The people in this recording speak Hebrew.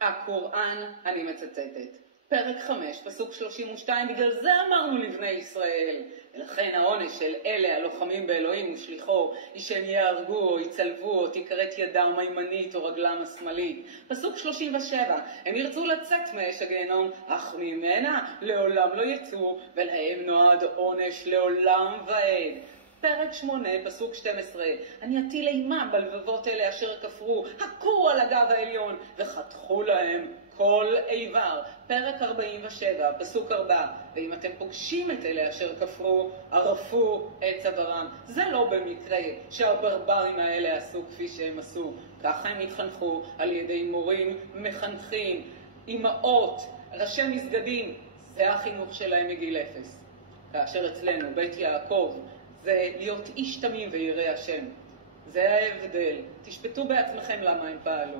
הקוראן, אני מצטטת, פרק 5, פסוק 32, בגלל זה אמרנו לבני ישראל, ולכן העונש של אלה הלוחמים באלוהים ושליחו, היא שהם יהרגו או יצלבו או תקראת ידם הימנית או רגלם השמאלית. פסוק 37, הם ירצו לצאת מאש הגיהנום, אך ממנה לעולם לא יצאו, ולהם נועד עונש לעולם ועד. פרק 8, פסוק 12, אני אטיל אימה בלבבות אלה אשר כפרו, הכו על הגב העליון וחתכו להם כל איבר. פרק 47, פסוק 4, ואם אתם פוגשים את אלה אשר כפרו, ערפו את צווארם. זה לא במקרה שהברברים האלה עשו כפי שהם עשו. ככה הם התחנכו על ידי מורים, מחנכים, אמהות, ראשי מסגדים. זה החינוך שלהם מגיל 0. כאשר אצלנו, בית יעקב, זה להיות איש תמים וירא השם. זה ההבדל. תשפטו בעצמכם למה הם פעלו.